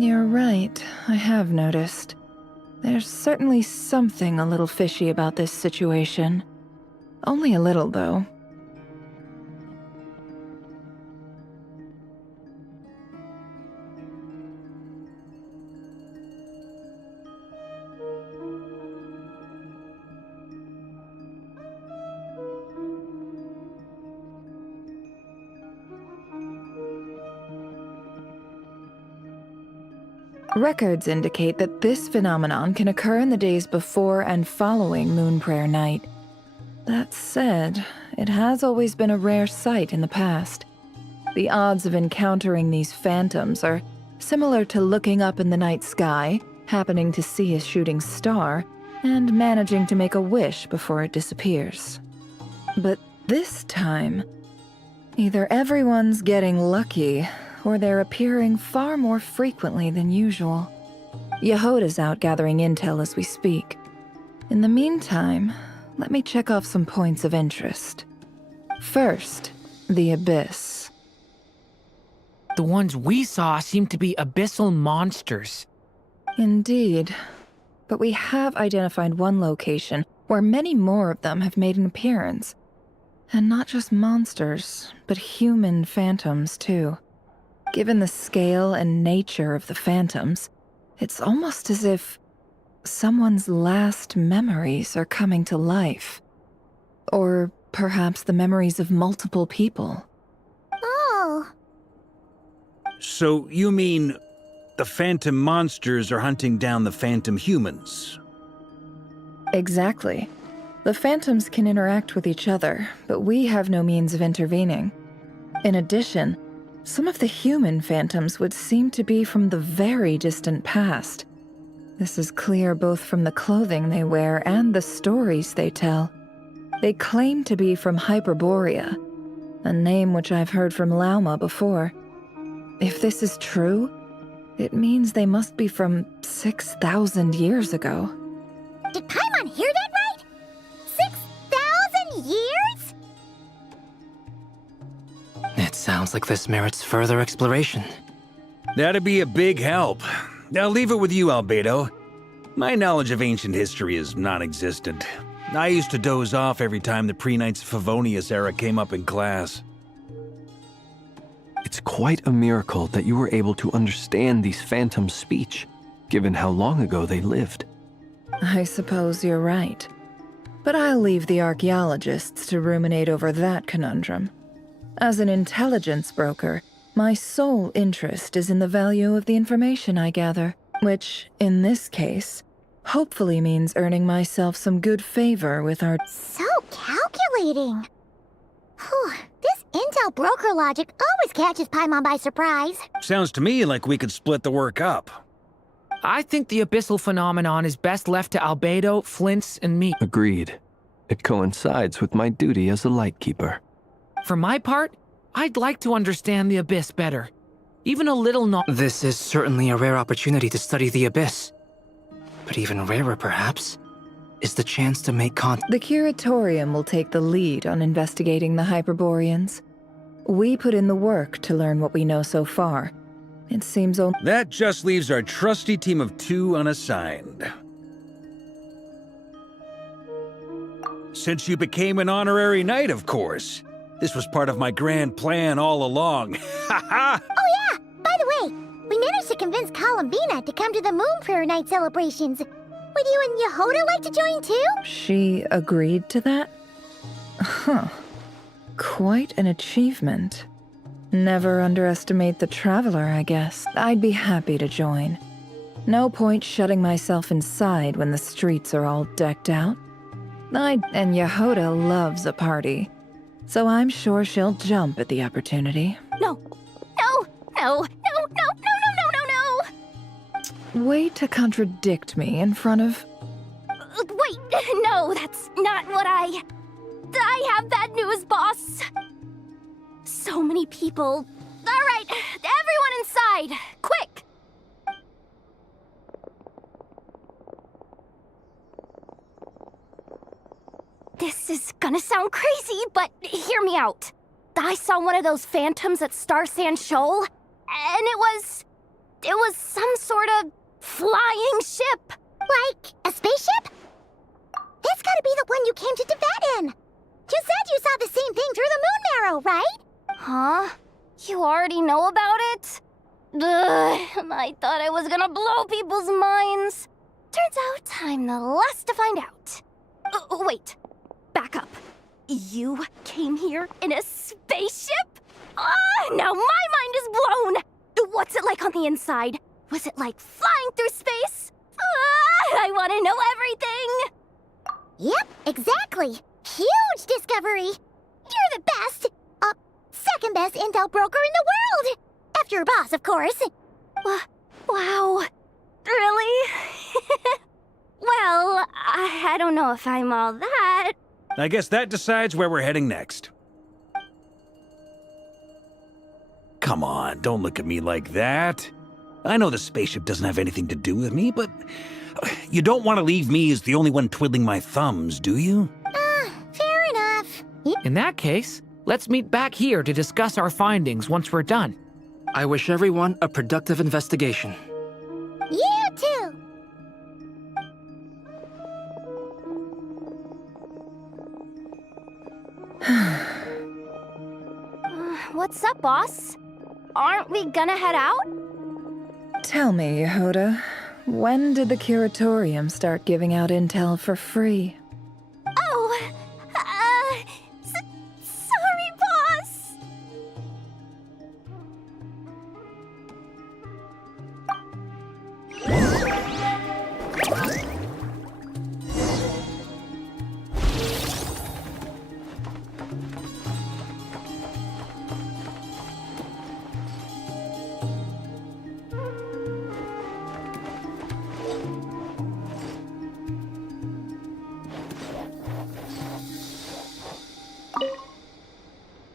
You're right, I have noticed. There's certainly something a little fishy about this situation. Only a little, though. Records indicate that this phenomenon can occur in the days before and following Moon Prayer Night. That said, it has always been a rare sight in the past. The odds of encountering these phantoms are similar to looking up in the night sky, happening to see a shooting star, and managing to make a wish before it disappears. But this time, either everyone's getting lucky, or they're appearing far more frequently than usual. Yehoda's out gathering intel as we speak. In the meantime, let me check off some points of interest. First, the Abyss. The ones we saw seem to be abyssal monsters. Indeed. But we have identified one location where many more of them have made an appearance. And not just monsters, but human phantoms too. Given the scale and nature of the phantoms, it's almost as if someone's last memories are coming to life. Or perhaps the memories of multiple people. Oh. So you mean the phantom monsters are hunting down the phantom humans? Exactly. The phantoms can interact with each other, but we have no means of intervening. In addition, some of the human phantoms would seem to be from the very distant past. This is clear both from the clothing they wear and the stories they tell. They claim to be from Hyperborea, a name which I've heard from Lauma before. If this is true, it means they must be from 6,000 years ago. Did Paimon hear that right? 6,000 years? It sounds like this merits further exploration. That'd be a big help. I'll leave it with you, Albedo. My knowledge of ancient history is non-existent. I used to doze off every time the pre-Knights of Favonius era came up in class. It's quite a miracle that you were able to understand these phantoms' speech, given how long ago they lived. I suppose you're right. But I'll leave the archaeologists to ruminate over that conundrum. As an intelligence broker, my sole interest is in the value of the information I gather, which, in this case, hopefully means earning myself some good favor with our— So calculating. Whew, this intel broker logic always catches Paimon by surprise. Sounds to me like we could split the work up. I think the abyssal phenomenon is best left to Albedo, Flint's, and me. Agreed. It coincides with my duty as a lightkeeper. For my part, I'd like to understand the Abyss better. Even a little This is certainly a rare opportunity to study the Abyss. But even rarer, perhaps, is the chance to make contact. The Curatorium will take the lead on investigating the Hyperboreans. We put in the work to learn what we know so far. It seems only— That just leaves our trusty team of 2 unassigned. Since you became an honorary knight, of course. This was part of my grand plan all along. Ha ha! Oh yeah, by the way, we managed to convince Columbina to come to the Moon Prayer Night celebrations. Would you and Yehoda like to join too? She agreed to that? Huh. Quite an achievement. Never underestimate the traveler, I guess. I'd be happy to join. No point shutting myself inside when the streets are all decked out. And Yehoda loves a party, so I'm sure she'll jump at the opportunity. No. Way to contradict me in front of— Wait, no, that's not what I have bad news, boss. So many people. All right, everyone inside, quick! This is gonna sound crazy, but hear me out. I saw one of those phantoms at Star Sand Shoal, and it was it was some sort of flying ship. Like a spaceship? That's gotta be the one you came to Tibet in. You said you saw the same thing through the moon marrow, right? Huh? You already know about it? Ugh, I thought I was gonna blow people's minds. Turns out I'm the last to find out. Wait, back up. You came here in a spaceship? Now my mind is blown! What's it like on the inside? Was it like flying through space? I want to know everything! Yep, exactly. Huge discovery. You're the best. Second best intel broker in the world. After your boss, of course. Wow. Really? Well, I don't know if I'm all that. I guess that decides where we're heading next. Come on, don't look at me like that. I know the spaceship doesn't have anything to do with me, but you don't want to leave me as the only one twiddling my thumbs, do you? Fair enough. In that case, let's meet back here to discuss our findings once we're done. I wish everyone a productive investigation. You too. What's up, boss? Aren't we gonna head out? Tell me, Yehoda, when did the curatorium start giving out intel for free? Oh, sorry, boss.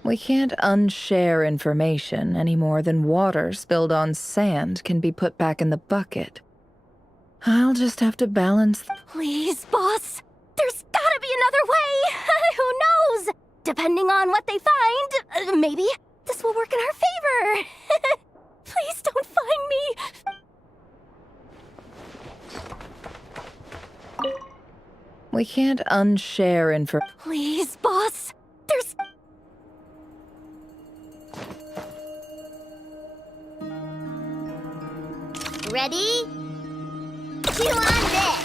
We can't unshare information any more than water spilled on sand can be put back in the bucket. I'll just have to balance. Please, boss. There's gotta be another way. Who knows? Depending on what they find, maybe this will work in our favor. Please don't find me. We can't unshare information. Please, boss. There's... Ready? Chew on this!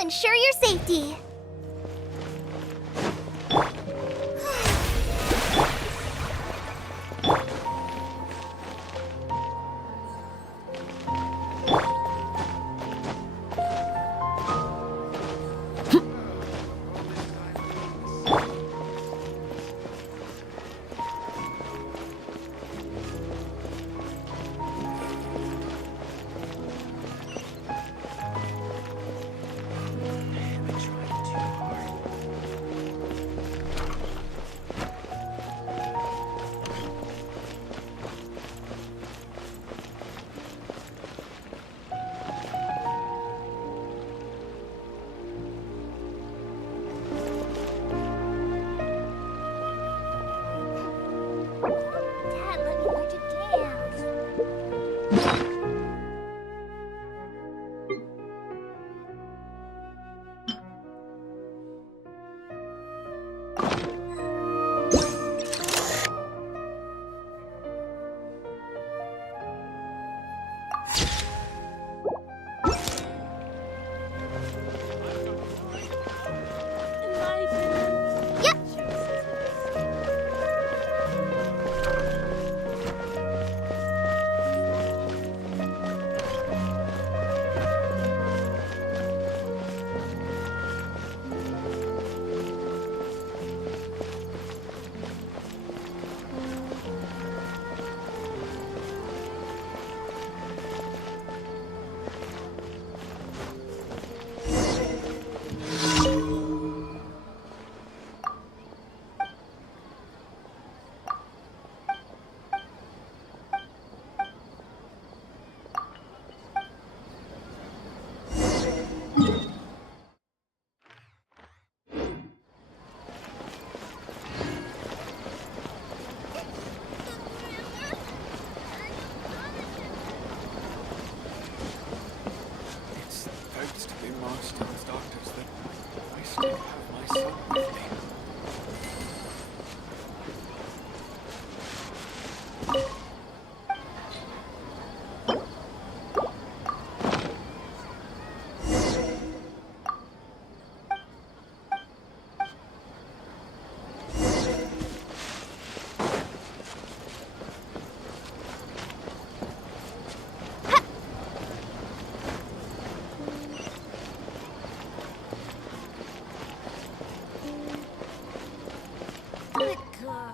I'll ensure your safety. Dad, let me learn to dance. Yep. It's supposed to be Marstone's doctors that I still have my son with me. Good girl.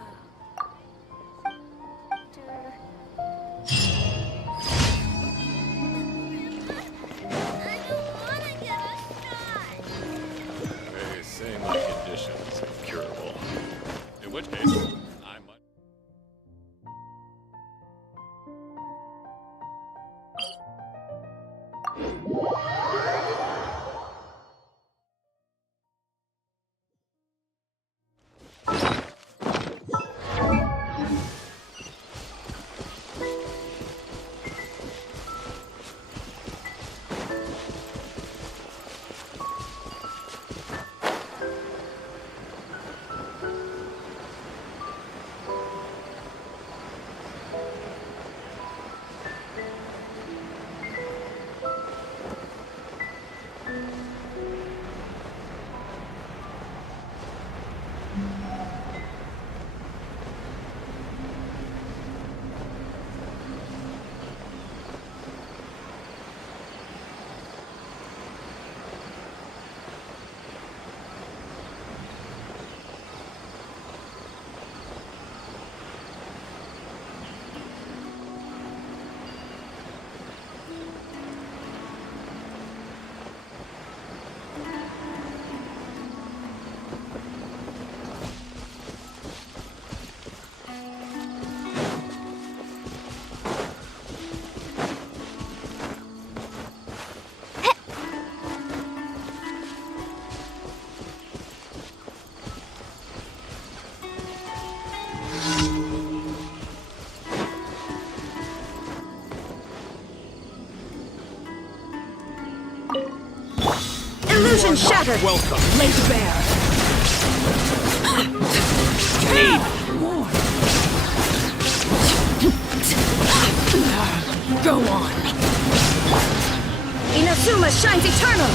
I don't want to get a shot. They say my condition's incurable. In which case, I might. Illusion shattered! Welcome. Laid bare! Need more! Go on! Inazuma shines eternal!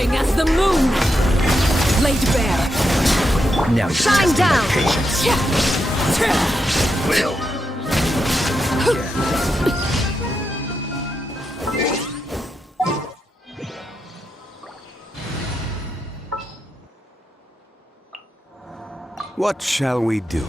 flashing as the moon. Laid bare. Now you Shine down. What shall we do?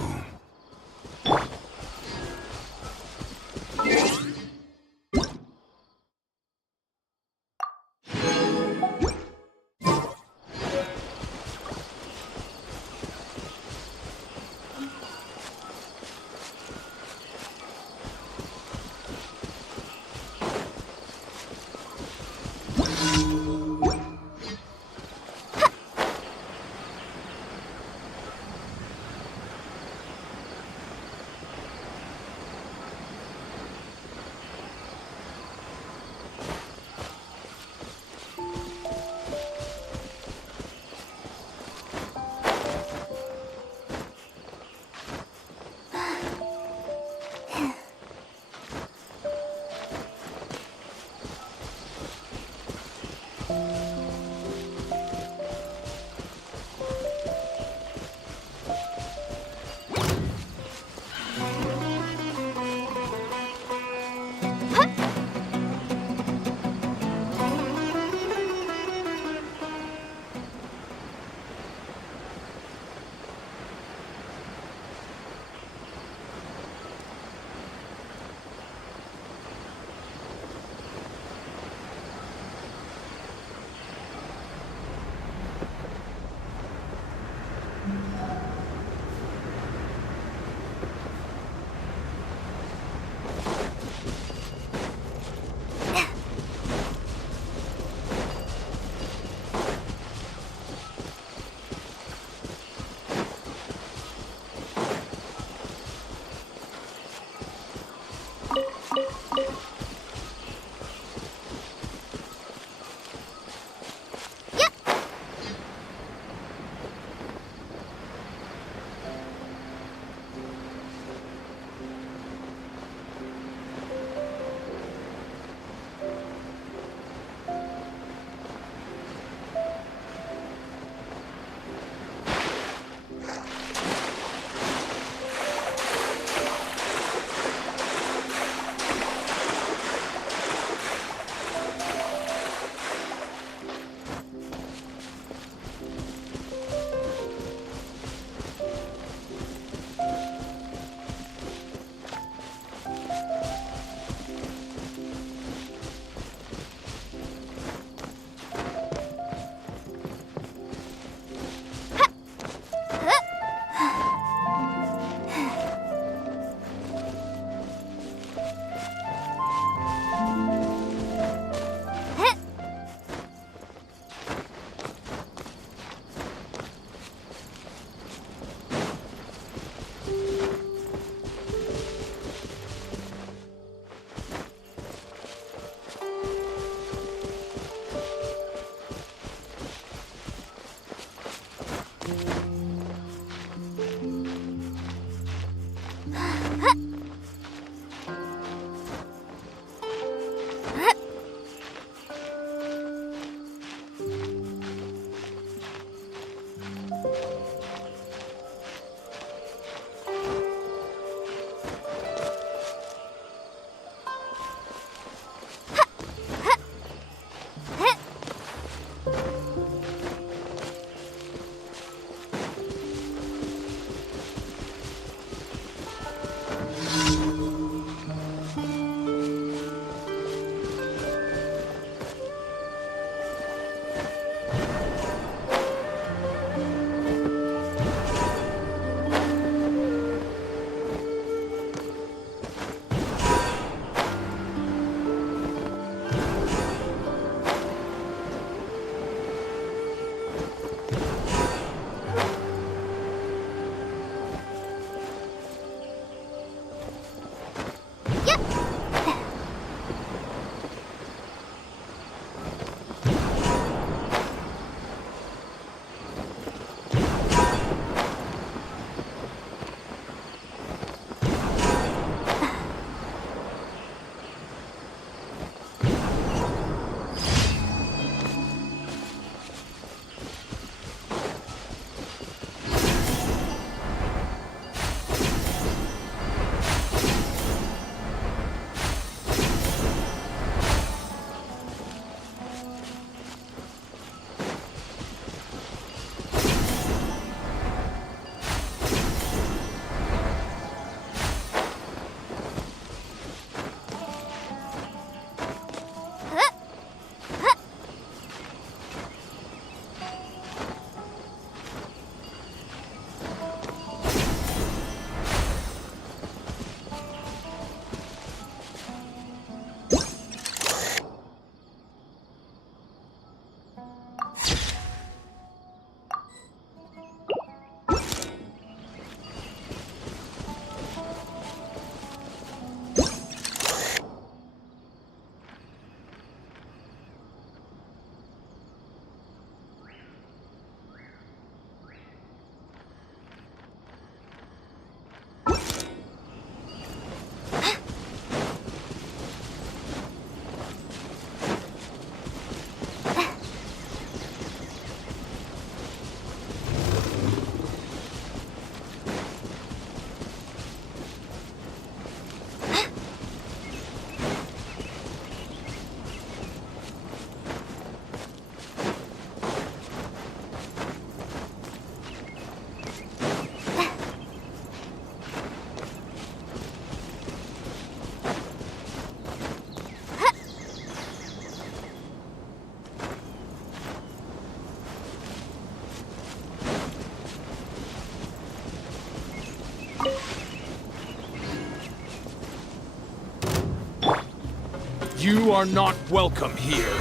You are not welcome here.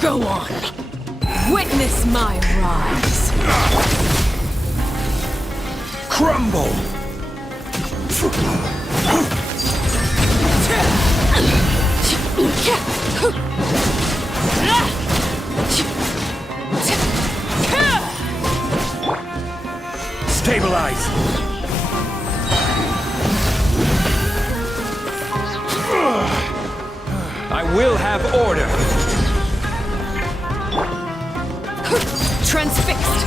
Go on. Witness my rise. Crumble! Stabilize! I will have order! Transfixed.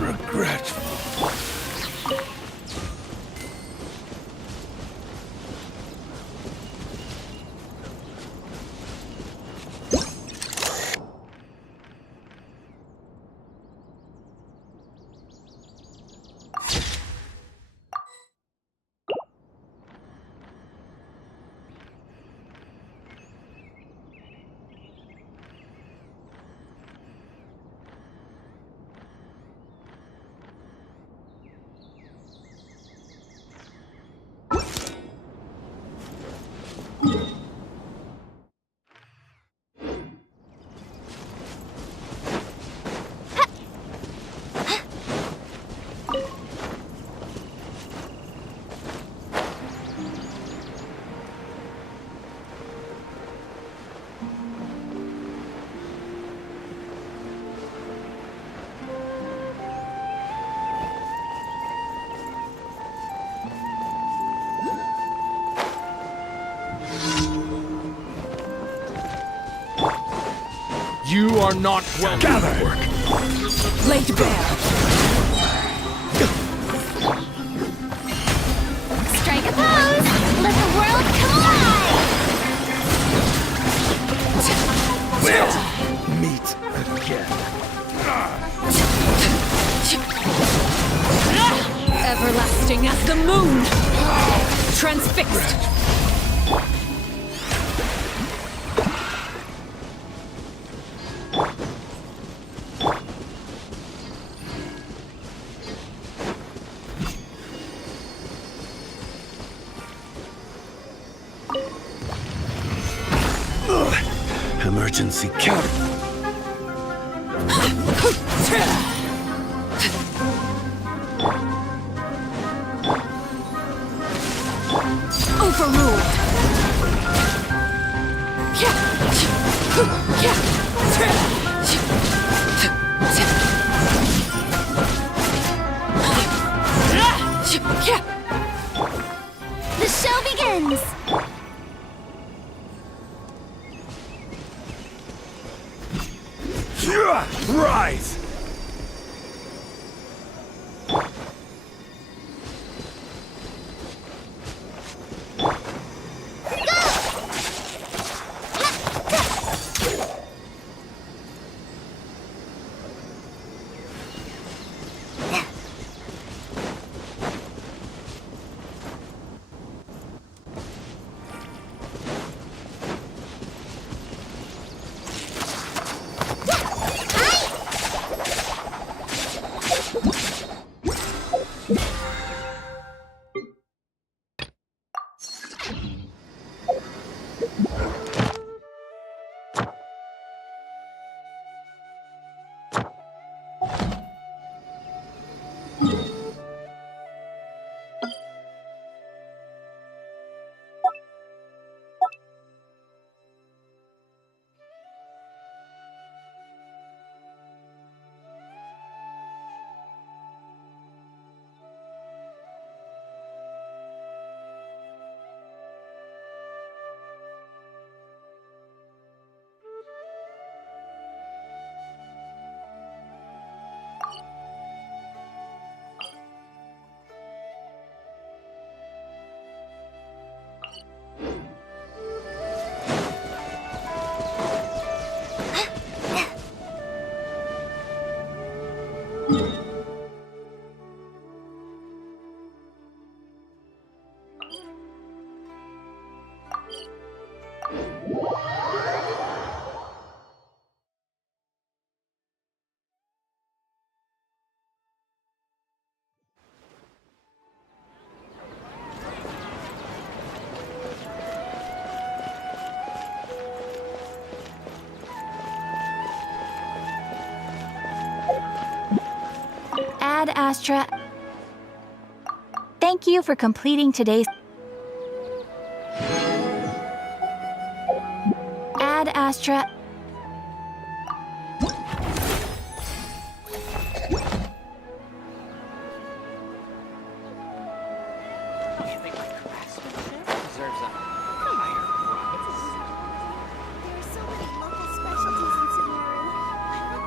Regretful. You are not welcome. Gather! Laid bare. Strike a pose! Let the world collide! We'll meet again. Everlasting as the moon. Transfixed. Emergency counter. Overruled. The show begins! Rise! Ad Astra. Thank you for completing today's. Ad Astra.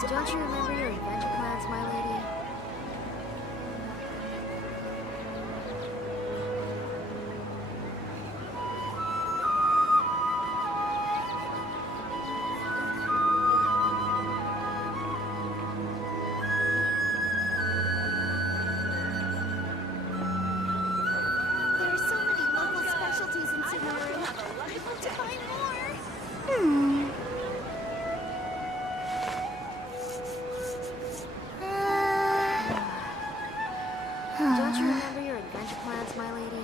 Don't you remember your adventure plans, my lady? There are so many local specialties in Sumeru. I want to find more. Don't you remember your adventure plans, my lady?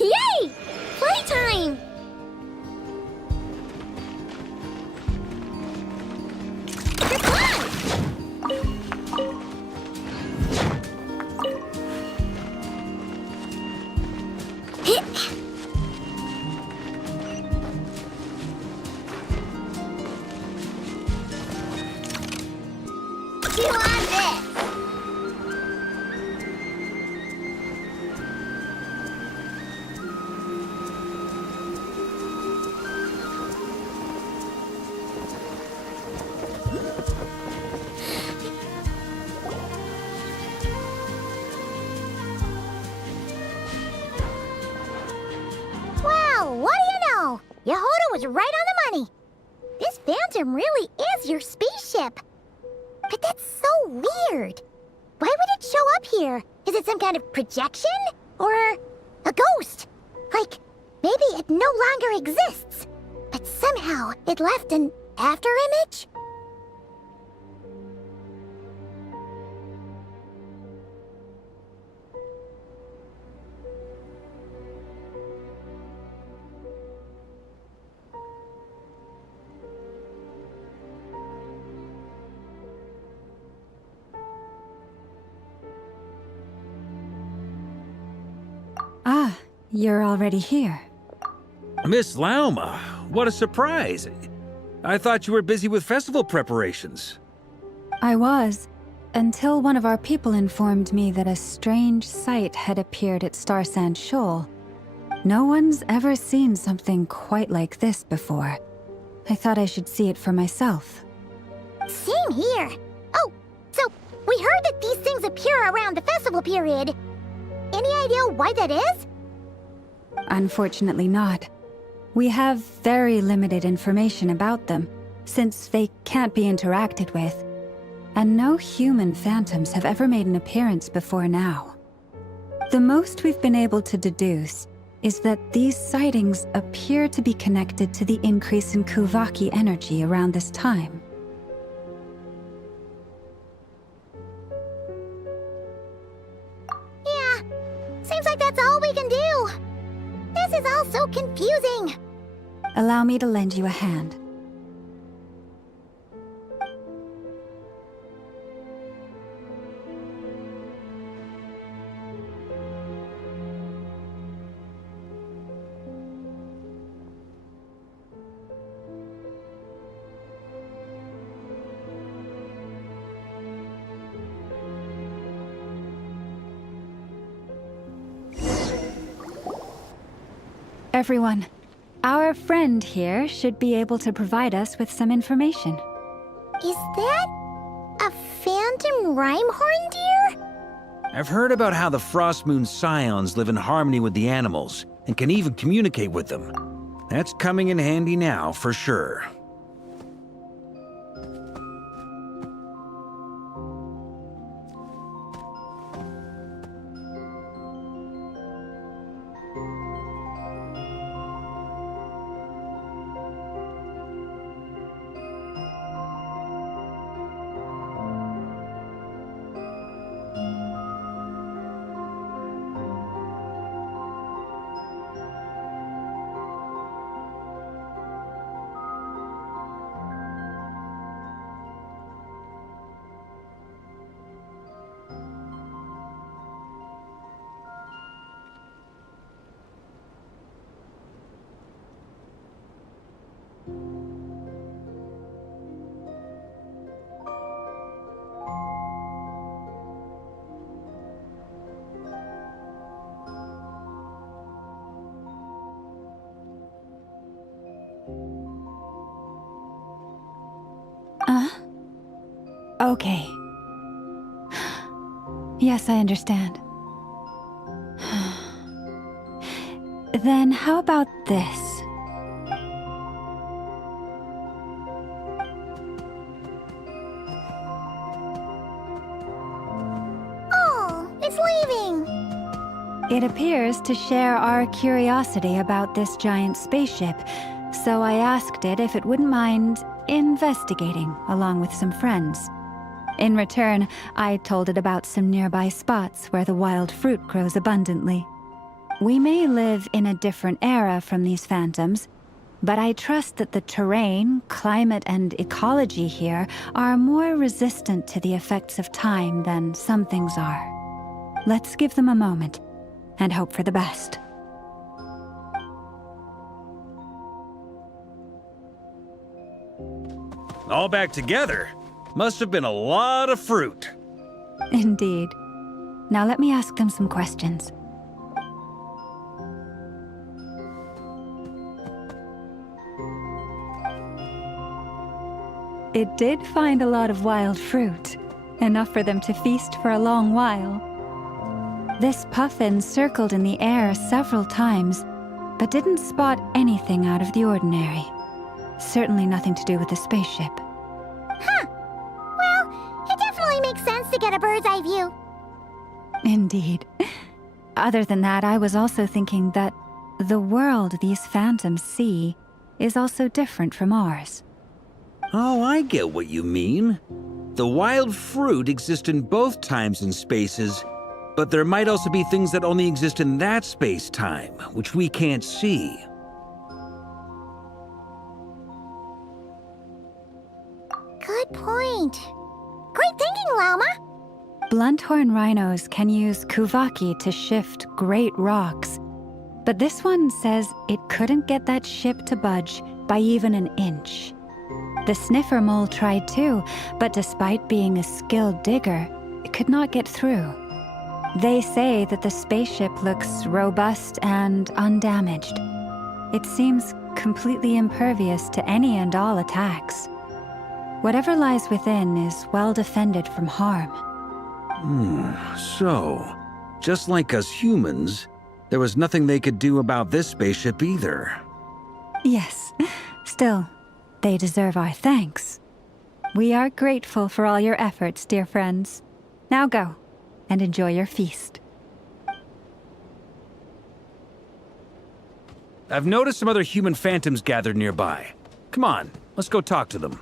Yay! Playtime! You on this? Well, what do you know? Yehuda was right on the money. This Phantom really is your spaceship. But that's so weird. Why would it show up here? Is it some kind of projection? Or a ghost? Like, maybe it no longer exists. But somehow it left an afterimage? Ah, you're already here. Miss Lauma, what a surprise. I thought you were busy with festival preparations. I was, until one of our people informed me that a strange sight had appeared at Star Sand Shoal. No one's ever seen something quite like this before. I thought I should see it for myself. Same here. Oh, so we heard that these things appear around the festival period. Any idea why that is? Unfortunately not. We have very limited information about them, since they can't be interacted with. And no human phantoms have ever made an appearance before now. The most we've been able to deduce is that these sightings appear to be connected to the increase in Kuvaki energy around this time. Yeah, seems like that's all we can do. This is all so confusing. Allow me to lend you a hand. everyone. Our friend here should be able to provide us with some information. Is that a phantom Rhymehorn deer? I've heard about how the Frost Moon Scions live in harmony with the animals and can even communicate with them. That's coming in handy now, for sure. Okay. Yes, I understand. Then how about this? Oh, it's leaving! It appears to share our curiosity about this giant spaceship, so I asked it if it wouldn't mind investigating along with some friends. In return, I told it about some nearby spots where the wild fruit grows abundantly. We may live in a different era from these phantoms, but I trust that the terrain, climate, and ecology here are more resistant to the effects of time than some things are. Let's give them a moment and hope for the best. All back together? Must have been a lot of fruit. Indeed. Now let me ask them some questions. It did find a lot of wild fruit, enough for them to feast for a long while. This puffin circled in the air several times, but didn't spot anything out of the ordinary. Certainly nothing to do with the spaceship. Huh. Well, it definitely makes sense to get a bird's eye view. Indeed. Other than that, I was also thinking that the world these phantoms see is also different from ours. Oh, I get what you mean. The wild fruit exist in both times and spaces, but there might also be things that only exist in that space-time, which we can't see. Good point. Great thinking, Llama. Blunthorn rhinos can use kuvaki to shift great rocks, but this one says it couldn't get that ship to budge by even an inch. The sniffer mole tried too, but despite being a skilled digger, it could not get through. They say that the spaceship looks robust and undamaged. It seems completely impervious to any and all attacks. Whatever lies within is well defended from harm. So, just like us humans, there was nothing they could do about this spaceship either. Yes, still, they deserve our thanks. We are grateful for all your efforts, dear friends. Now go, and enjoy your feast. I've noticed some other human phantoms gathered nearby. Come on, let's go talk to them.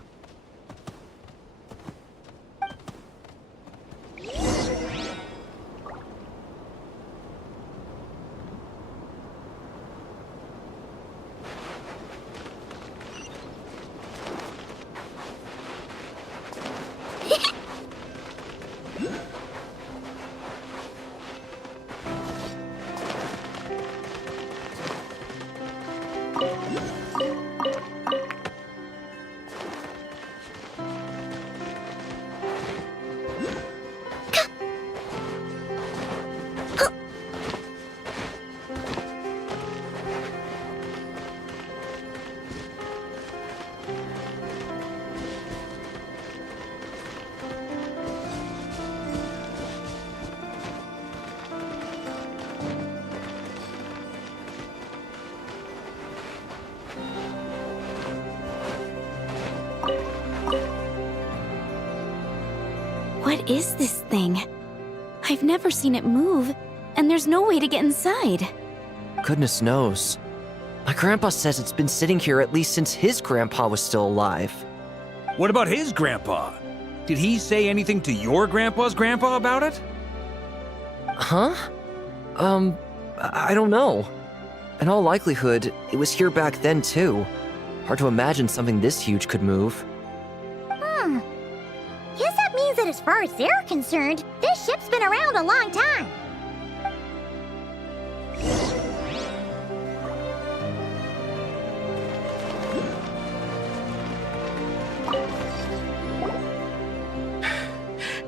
What is this thing? I've never seen it move, and there's no way to get inside. Goodness knows. My grandpa says it's been sitting here at least since his grandpa was still alive. What about his grandpa? Did he say anything to your grandpa's grandpa about it? Huh? I don't know. In all likelihood, it was here back then too. Hard to imagine something this huge could move. Guess that means that as far as they're concerned, this ship's been around a long time.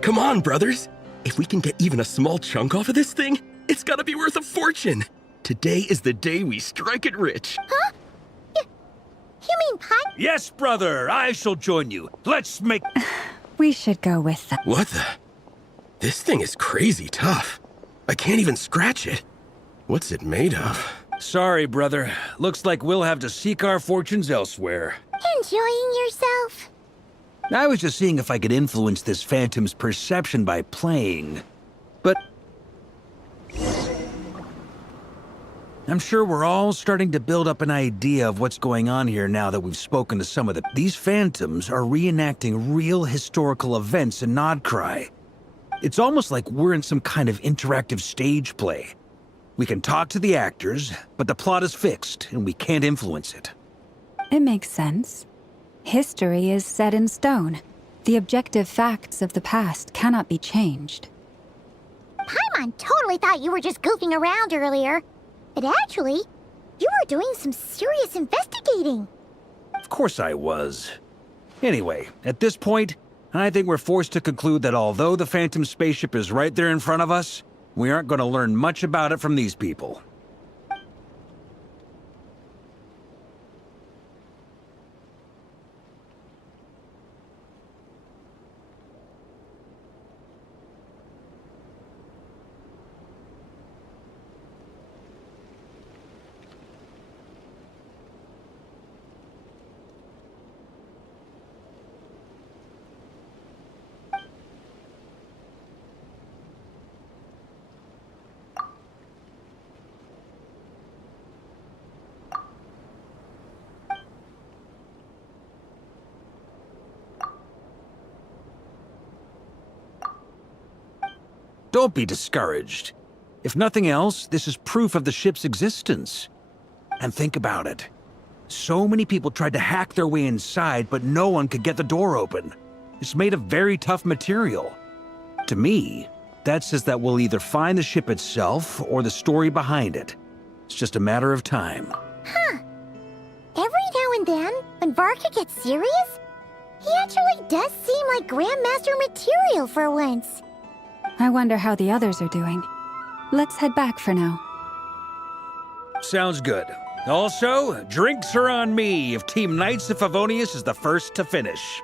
Come on, brothers. If we can get even a small chunk off of this thing, it's gotta be worth a fortune. Today is the day we strike it rich. Huh? You mean Pike? Yes, brother, I shall join you. Let's make... We should go with them. What the? This thing is crazy tough. I can't even scratch it. What's it made of? Sorry, brother. Looks like we'll have to seek our fortunes elsewhere. Enjoying yourself? I was just seeing if I could influence this phantom's perception by playing. But... I'm sure we're all starting to build up an idea of what's going on here now that we've spoken to some of the... These phantoms are reenacting real historical events in Nodcry. It's almost like we're in some kind of interactive stage play. We can talk to the actors, but the plot is fixed, and we can't influence it. It makes sense. History is set in stone. The objective facts of the past cannot be changed. Paimon totally thought you were just goofing around earlier. But actually, you were doing some serious investigating. Of course I was. Anyway, at this point, I think we're forced to conclude that although the Phantom spaceship is right there in front of us, we aren't going to learn much about it from these people. Don't be discouraged. If nothing else, this is proof of the ship's existence. And think about it. So many people tried to hack their way inside, but no one could get the door open. It's made of very tough material. To me, that says that we'll either find the ship itself or the story behind it. It's just a matter of time. Huh. Every now and then, when Varka gets serious, he actually does seem like Grandmaster material for once. I wonder how the others are doing. Let's head back for now. Sounds good. Also, drinks are on me if Team Knights of Favonius is the first to finish.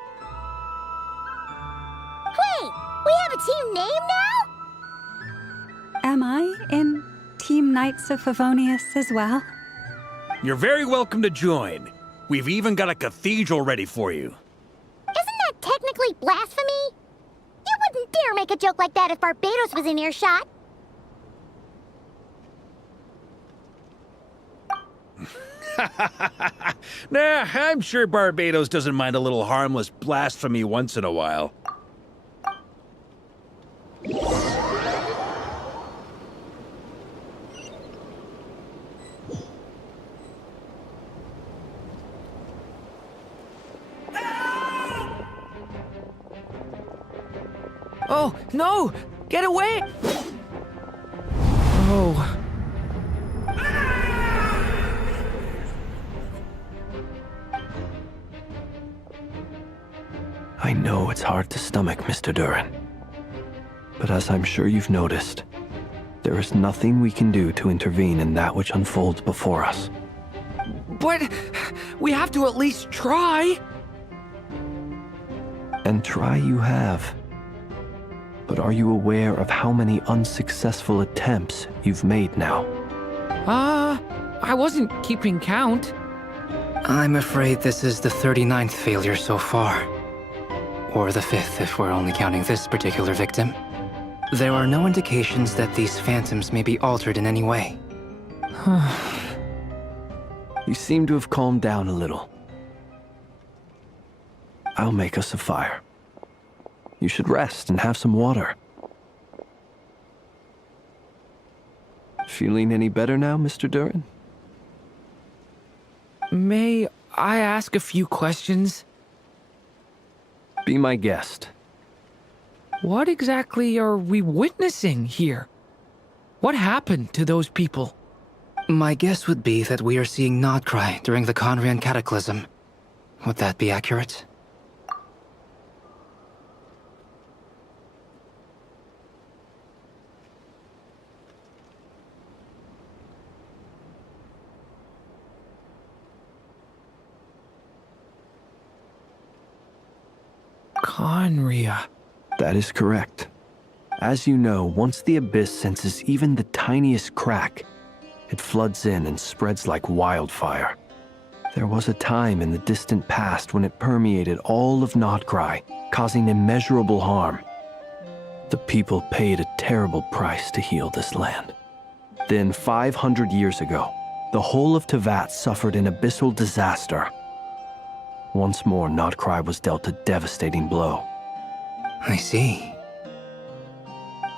Wait, we have a team name now? Am I in Team Knights of Favonius as well? You're very welcome to join. We've even got a cathedral ready for you. Isn't that technically blasphemy? You wouldn't dare make a joke like that if Barbados was in earshot. Nah, I'm sure Barbados doesn't mind a little harmless blasphemy once in a while. Oh, no! Get away! Oh. I know it's hard to stomach, Mr. Duran. But as I'm sure you've noticed, there is nothing we can do to intervene in that which unfolds before us. But we have to at least try. And try you have. But are you aware of how many unsuccessful attempts you've made now? I wasn't keeping count. I'm afraid this is the 39th failure so far. Or the 5th, if we're only counting this particular victim. There are no indications that these phantoms may be altered in any way. You seem to have calmed down a little. I'll make us a fire. You should rest and have some water. Feeling any better now, Mr. Duran? May I ask a few questions? Be my guest. What exactly are we witnessing here? What happened to those people? My guess would be that we are seeing Nodcry during the Conrian Cataclysm. Would that be accurate? Conria. That is correct. As you know, once the Abyss senses even the tiniest crack, it floods in and spreads like wildfire. There was a time in the distant past when it permeated all of Nodcry, causing immeasurable harm. The people paid a terrible price to heal this land. Then, 500 years ago, the whole of Teyvat suffered an abyssal disaster. Once more, Nodcry was dealt a devastating blow. I see.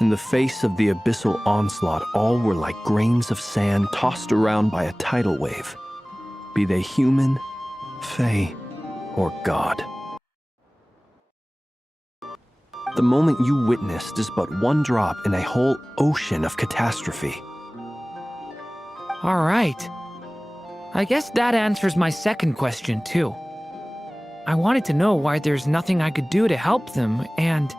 In the face of the abyssal onslaught, all were like grains of sand tossed around by a tidal wave, be they human, fae, or god. The moment you witnessed is but one drop in a whole ocean of catastrophe. All right. I guess that answers my second question, too. I wanted to know why there's nothing I could do to help them, and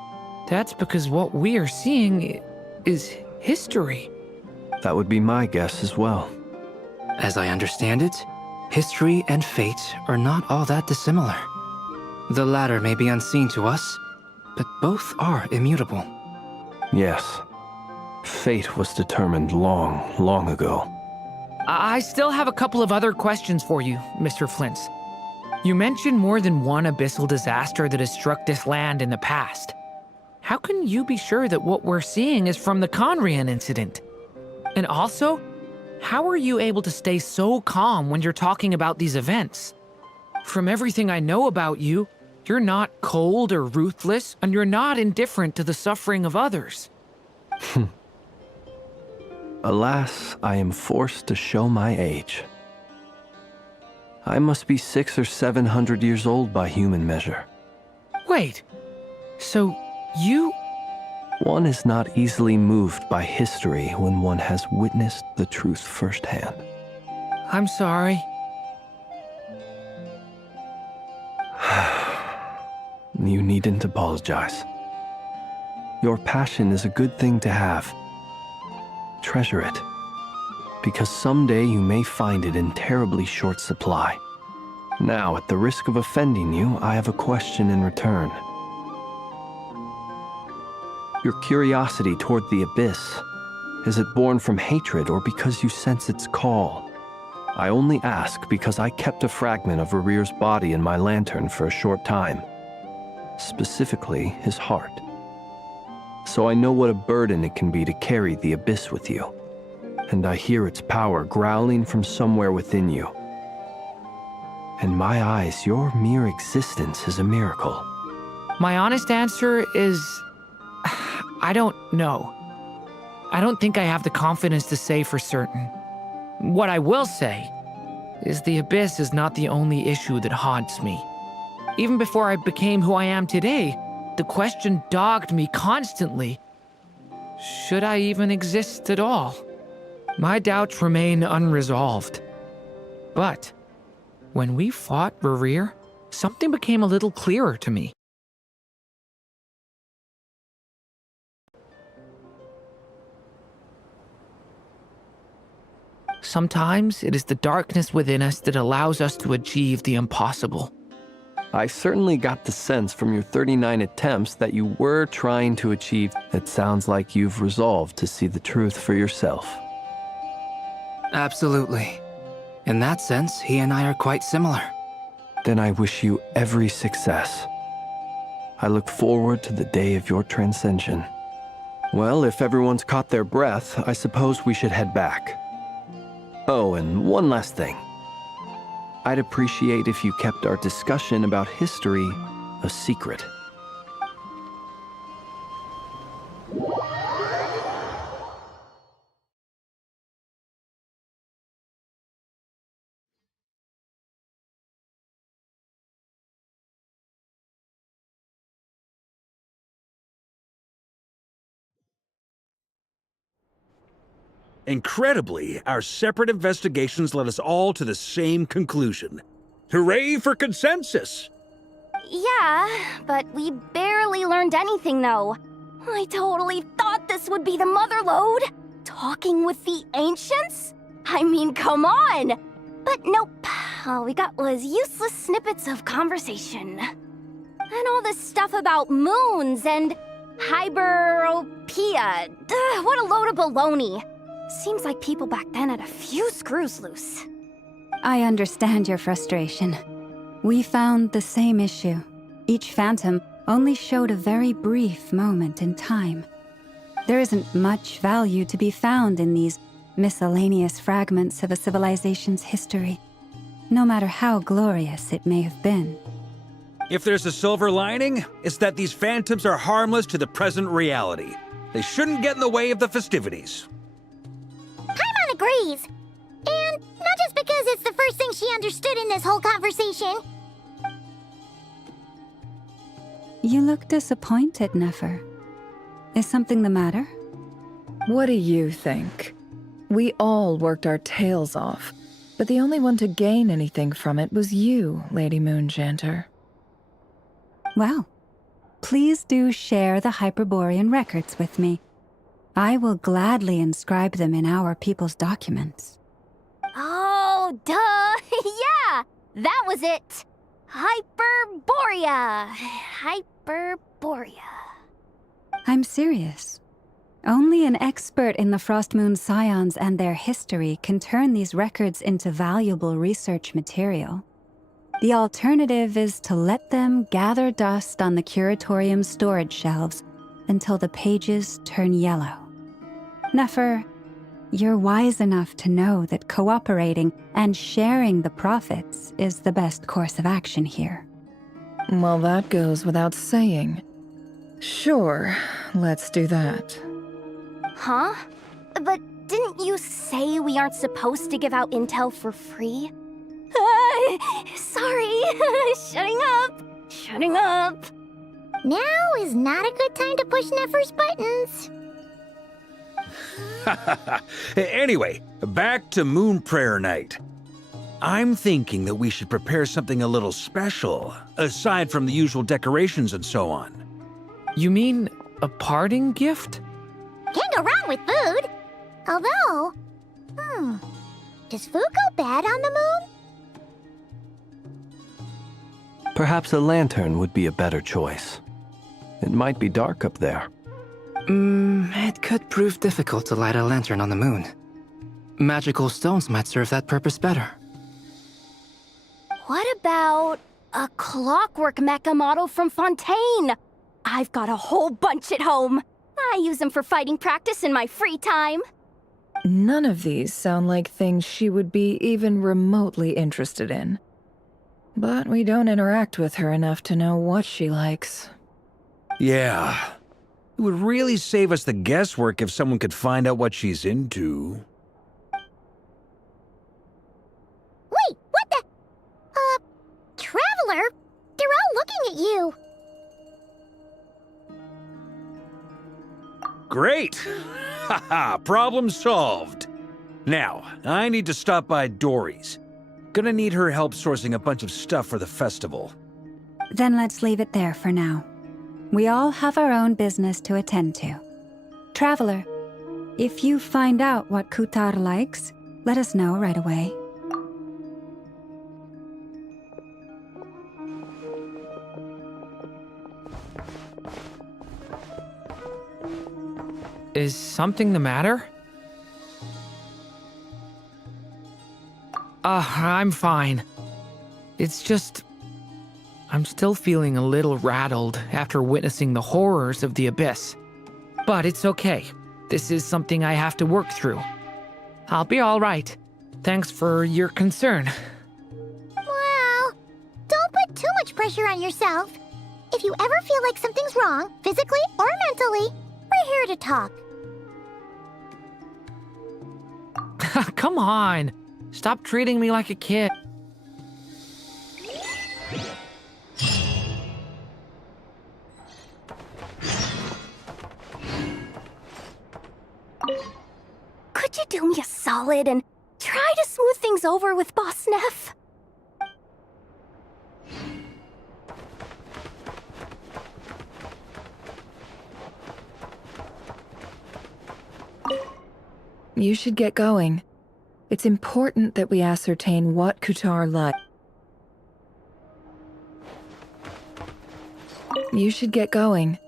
that's because what we are seeing is history. That would be my guess as well. As I understand it, history and fate are not all that dissimilar. The latter may be unseen to us, but both are immutable. Yes. Fate was determined long, long ago. I still have a couple of other questions for you, Mr. Flint's. You mentioned more than one abyssal disaster that has struck this land in the past. How can you be sure that what we're seeing is from the Conrian incident? And also, how are you able to stay so calm when you're talking about these events? From everything I know about you, you're not cold or ruthless, and you're not indifferent to the suffering of others. Alas, I am forced to show my age. I must be 600 or 700 years old by human measure. Wait, so you... One is not easily moved by history when one has witnessed the truth firsthand. I'm sorry. You needn't apologize. Your passion is a good thing to have. Treasure it, because someday you may find it in terribly short supply. Now, at the risk of offending you, I have a question in return. Your curiosity toward the Abyss, is it born from hatred or because you sense its call? I only ask because I kept a fragment of Rerir's body in my lantern for a short time. Specifically, his heart. So I know what a burden it can be to carry the Abyss with you. And I hear its power growling from somewhere within you. In my eyes, your mere existence is a miracle. My honest answer is... I don't know. I don't think I have the confidence to say for certain. What I will say is the Abyss is not the only issue that haunts me. Even before I became who I am today, the question dogged me constantly. Should I even exist at all? My doubts remain unresolved. But when we fought Rerir, something became a little clearer to me. Sometimes it is the darkness within us that allows us to achieve the impossible. I certainly got the sense from your 39 attempts that you were trying to achieve. It sounds like you've resolved to see the truth for yourself. Absolutely. In that sense, he and I are quite similar. Then I wish you every success. I look forward to the day of your transcension. Well, if everyone's caught their breath, I suppose we should head back. Oh, and one last thing. I'd appreciate if you kept our discussion about history a secret. Incredibly, our separate investigations led us all to the same conclusion. Hooray for consensus! Yeah, but we barely learned anything, though. I totally thought this would be the mother lode. Talking with the ancients? I mean, come on! But nope. All we got was useless snippets of conversation. And all this stuff about moons and hyperopia. What a load of baloney. Seems like people back then had a few screws loose. I understand your frustration. We found the same issue. Each phantom only showed a very brief moment in time. There isn't much value to be found in these miscellaneous fragments of a civilization's history, no matter how glorious it may have been. If there's a silver lining, it's that these phantoms are harmless to the present reality. They shouldn't get in the way of the festivities. Paimon agrees. And not just because it's the first thing she understood in this whole conversation. You look disappointed, Nefer. Is something the matter? What do you think? We all worked our tails off, but the only one to gain anything from it was you, Lady Moonjanter. Well, please do share the Hyperborean records with me. I will gladly inscribe them in our people's documents. Oh, duh! Yeah! That was it! Hyperborea! Hyperborea. I'm serious. Only an expert in the Frostmoon Scions and their history can turn these records into valuable research material. The alternative is to let them gather dust on the Curatorium's storage shelves until the pages turn yellow. Nefer, you're wise enough to know that cooperating and sharing the profits is the best course of action here. Well, that goes without saying. Sure, let's do that. Huh? But didn't you say we aren't supposed to give out intel for free? Sorry. Shutting up. Now is not a good time to push Nefer's buttons. Anyway, back to Moon Prayer Night. I'm thinking that we should prepare something a little special, aside from the usual decorations and so on. You mean a parting gift? Can't go wrong with food. Although, does food go bad on the moon? Perhaps a lantern would be a better choice. It might be dark up there. It could prove difficult to light a lantern on the moon. Magical stones might serve that purpose better. What about a clockwork mecha model from Fontaine? I've got a whole bunch at home. I use them for fighting practice in my free time. None of these sound like things she would be even remotely interested in. But we don't interact with her enough to know what she likes. Yeah. It would really save us the guesswork if someone could find out what she's into. Wait, what the? Traveler? They're all looking at you. Great! Haha, problem solved. Now, I need to stop by Dory's. Gonna need her help sourcing a bunch of stuff for the festival. Then let's leave it there for now. We all have our own business to attend to. Traveler, if you find out what Kutar likes, let us know right away. Is something the matter? I'm fine. It's just... I'm still feeling a little rattled after witnessing the horrors of the Abyss. But it's okay. This is something I have to work through. I'll be all right. Thanks for your concern. Well, don't put too much pressure on yourself. If you ever feel like something's wrong, physically or mentally, we're here to talk. Come on. Stop treating me like a kid. Could you do me a solid and try to smooth things over with Boss Neff? You should get going. It's important that we ascertain what Kutar likes. You should get going.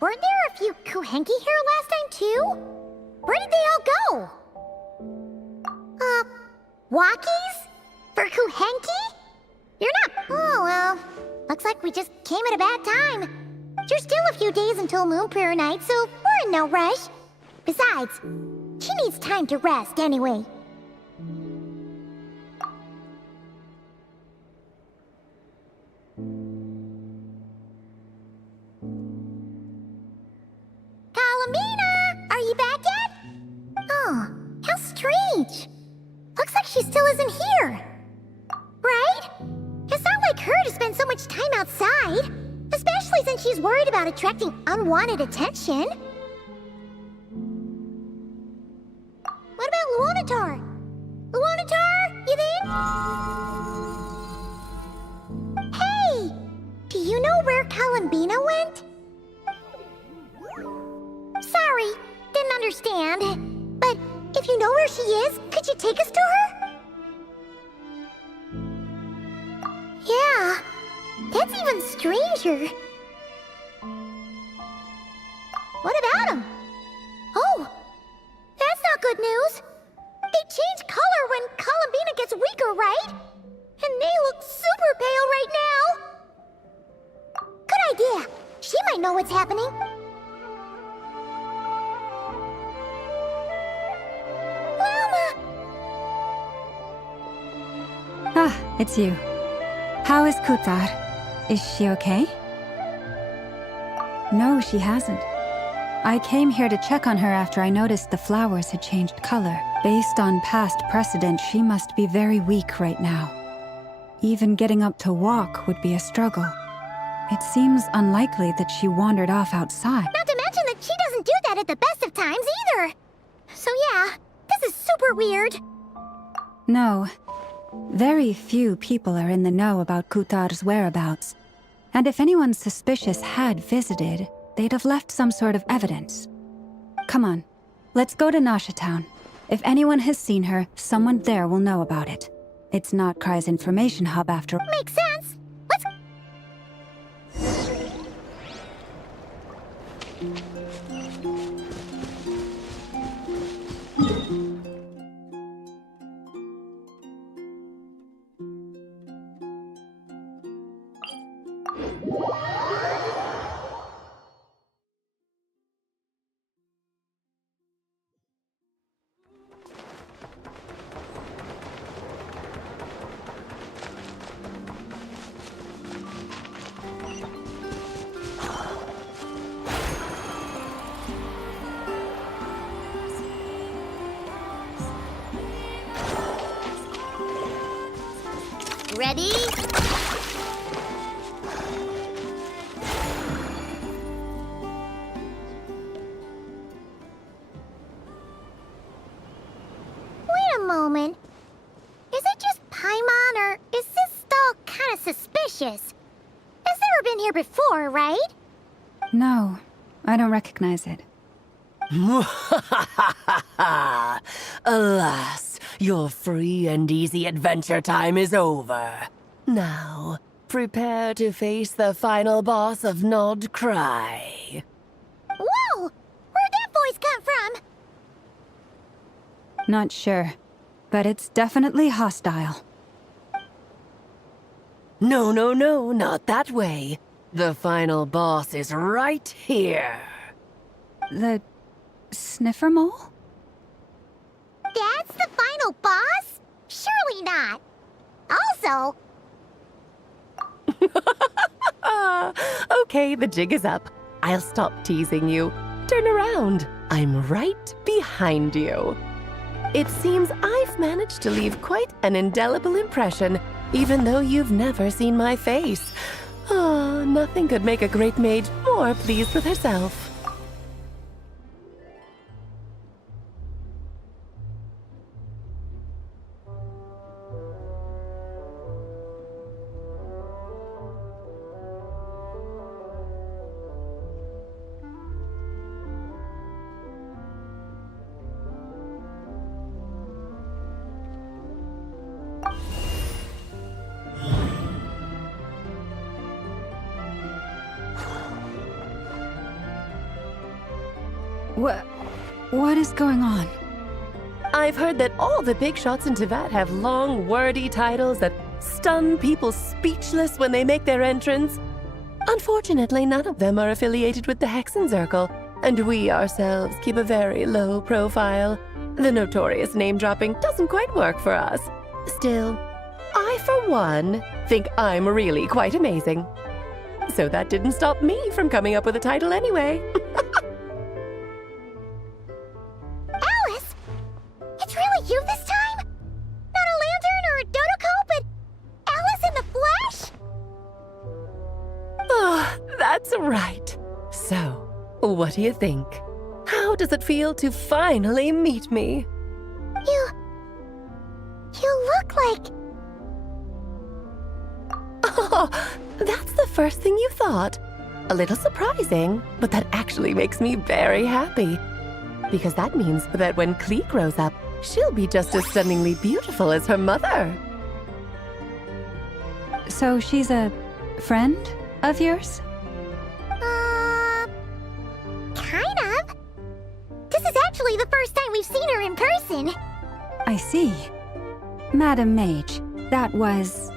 Weren't there a few Kuhenki here last time, too? Where did they all go? Walkies? For Kuhenki? You're not... Oh, well. Looks like we just came at a bad time. There's still a few days until Moon Prayer Night, so we're in no rush. Besides, she needs time to rest anyway. Kalamina! Are you back yet? Oh, how strange. Looks like she still isn't here. Right? It's not like her to spend so much time outside, especially since she's worried about attracting unwanted attention. What about Luonatar? Luonatar, you there? Hey! Do you know where Kalambina went? Sorry, didn't understand. But if you know where she is, could you take us to her? Yeah, that's even stranger. What about him? Oh, that's not good news. They change color when Kalambina gets weaker, right? And they look super pale right now. Good idea. She might know what's happening. Ah, it's you. How is Kutar? Is she okay? No, she hasn't. I came here to check on her after I noticed the flowers had changed color. Based on past precedent, she must be very weak right now. Even getting up to walk would be a struggle. It seems unlikely that she wandered off outside. Not to mention that she doesn't do that at the best of times either. So yeah, this is super weird. No. Very few people are in the know about Kutar's whereabouts. And if anyone suspicious had visited, they'd have left some sort of evidence. Come on, let's go to Nasha Town. If anyone has seen her, someone there will know about it. It's not Kry's information hub after all. Makes sense. Let's... Ready? Wait a moment. Is it just Paimon, or is this stall kind of suspicious? It's never been here before, right? No, I don't recognize it. Alas, your free and easy adventure time is over. Now, prepare to face the final boss of Nod Cry. Whoa! Where'd that voice come from? Not sure, but it's definitely hostile. No, no, no, not that way. The final boss is right here. The sniffer mole? That's the final boss? Surely not. Also... Okay, the jig is up. I'll stop teasing you. Turn around. I'm right behind you. It seems I've managed to leave quite an indelible impression, even though you've never seen my face. Ah, nothing could make a great maid more pleased with herself. What is going on? I've heard that all the big shots in Teyvat have long, wordy titles that stun people speechless when they make their entrance. Unfortunately, none of them are affiliated with the Hexenzirkel, and we ourselves keep a very low profile. The notorious name-dropping doesn't quite work for us. Still, I, for one, think I'm really quite amazing. So that didn't stop me from coming up with a title anyway. Alice? It's really you this time? Not a lantern or a Dodoko, but Alice in the flesh? Oh, that's right. So, what do you think? How does it feel to finally meet me? You look like... Oh, that's the first thing you thought. A little surprising, but that actually makes me very happy. Because that means that when Klee grows up, she'll be just as stunningly beautiful as her mother. So she's a friend of yours? Kind of. This is actually the first time we've seen her in person. I see. Madam Mage, that was,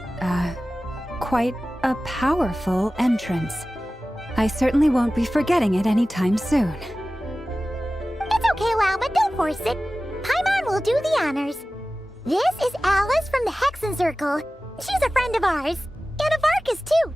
quite a powerful entrance. I certainly won't be forgetting it anytime soon. It's okay, Llama, don't force it. Paimon will do the honors. This is Alice from the Hexenzirkel. She's a friend of ours. And of Arcus, too.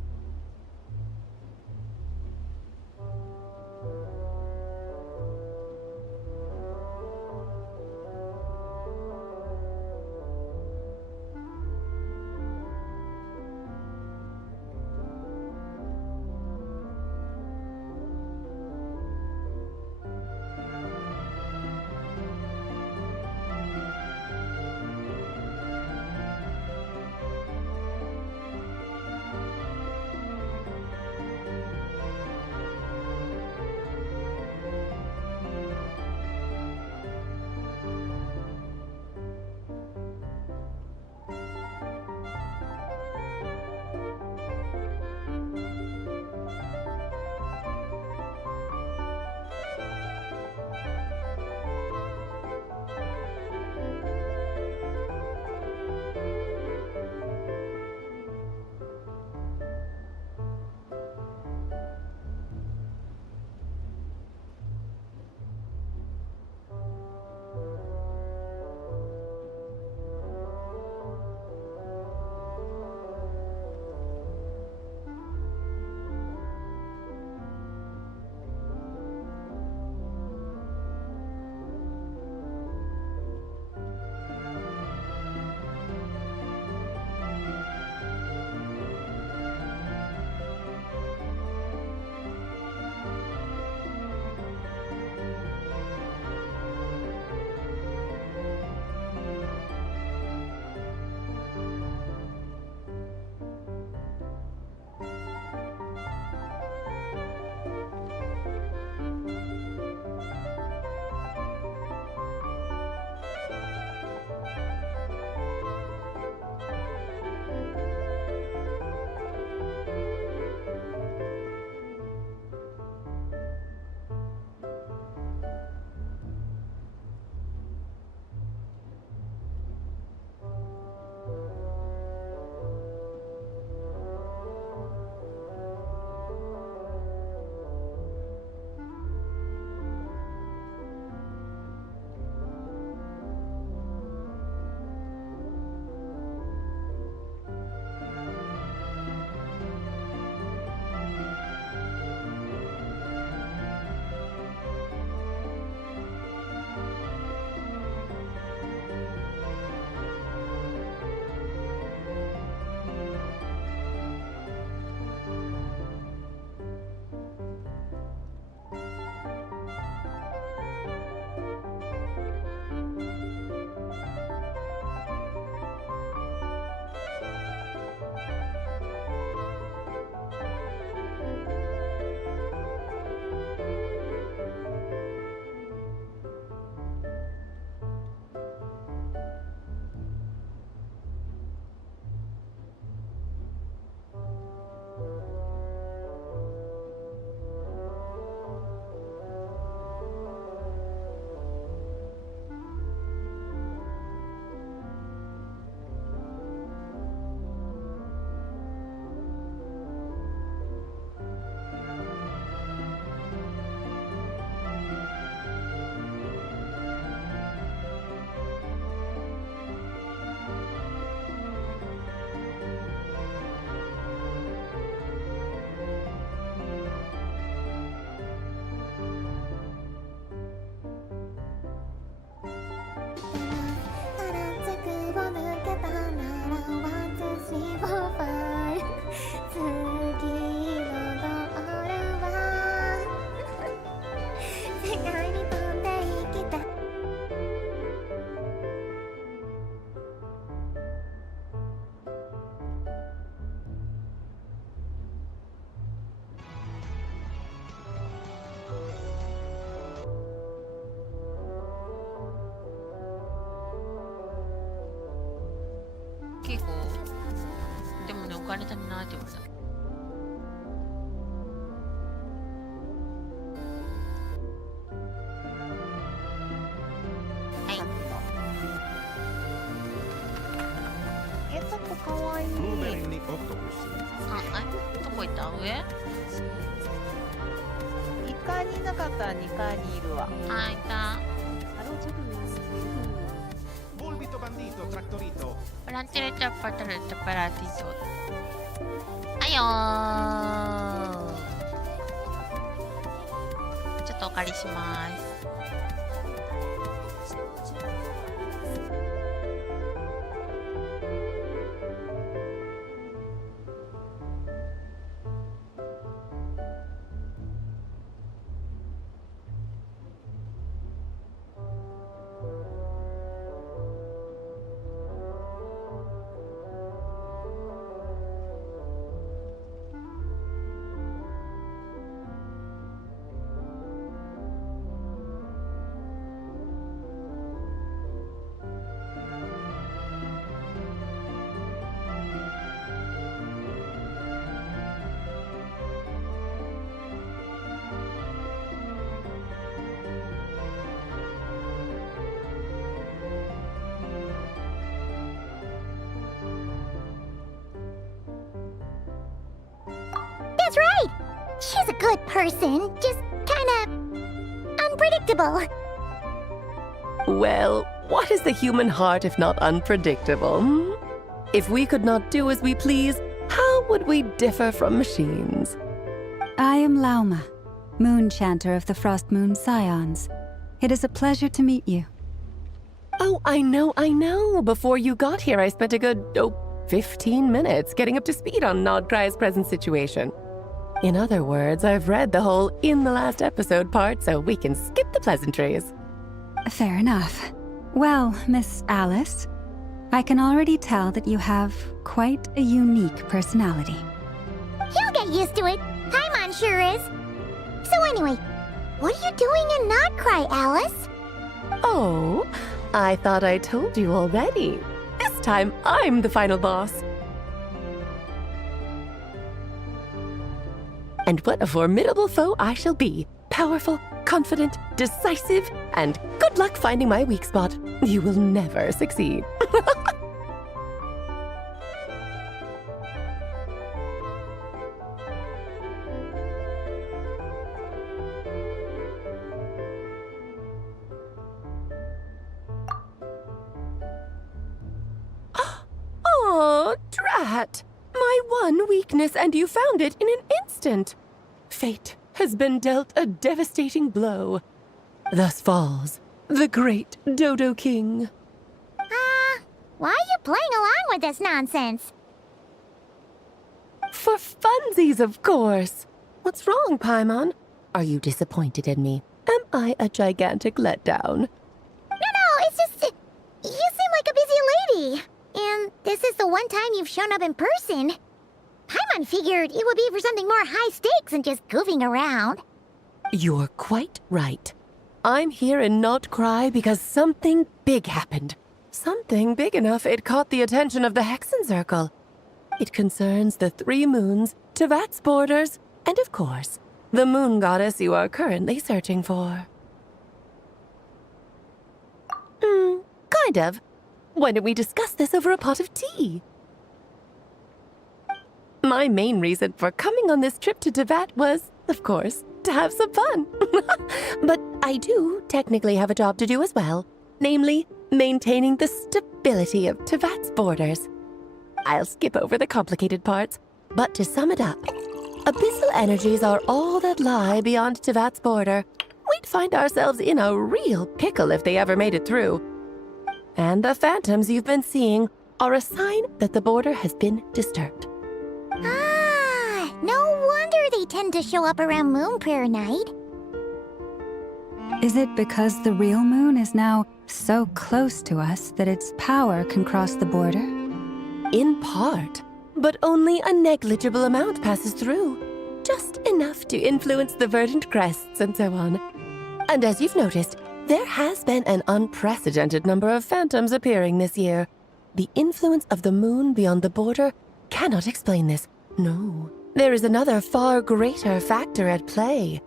お金足りないって言われた。かわいい。あ、どこ行った上？2階にいなかったら2階にいるわ。あ、いた。プランテレタパトレタパラティソ。はいよー。ちょっとお借りします。That's right! She's a good person, just kinda unpredictable. Well, what is the human heart if not unpredictable? Hmm? If we could not do as we please, how would we differ from machines? I am Lauma, Moon Chanter of the Frost Moon Scions. It is a pleasure to meet you. Oh, I know. Before you got here, I spent a good, 15 minutes getting up to speed on Nodcry's present situation. In other words, I've read the whole in the last episode part, so we can skip the pleasantries. Fair enough. Well, Miss Alice, I can already tell that you have quite a unique personality. He'll get used to it. Paimon sure is. So anyway, what are you doing in Nodcry, Alice? Oh, I thought I told you already. This time, I'm the final boss. And what a formidable foe I shall be. Powerful, confident, decisive, and good luck finding my weak spot. You will never succeed. Oh, drat! My one weakness, and you found it in an instant. Fate has been dealt a devastating blow. Thus falls the great Dodo King. Why are you playing along with this nonsense? For funsies, of course. What's wrong, Paimon? Are you disappointed in me? Am I a gigantic letdown? No, it's just... you seem like a busy lady. And this is the one time you've shown up in person. Paimon figured it would be for something more high stakes than just goofing around. You're quite right. I'm here in Nodcry because something big happened. Something big enough it caught the attention of the Hexen Circle. It concerns the 3 moons, Tevat's borders, and of course, the moon goddess you are currently searching for. Kind of. Why don't we discuss this over a pot of tea? My main reason for coming on this trip to Tevat was, of course, to have some fun. But I do technically have a job to do as well, namely, maintaining the stability of Tevat's borders. I'll skip over the complicated parts, but to sum it up, abyssal energies are all that lie beyond Tevat's border. We'd find ourselves in a real pickle if they ever made it through. And the phantoms you've been seeing are a sign that the border has been disturbed. No wonder they tend to show up around Moon Prayer Night. Is it because the real moon is now so close to us that its power can cross the border? In part, but only a negligible amount passes through. Just enough to influence the verdant crests and so on. And as you've noticed, there has been an unprecedented number of phantoms appearing this year. The influence of the moon beyond the border cannot explain this. No, there is another far greater factor at play.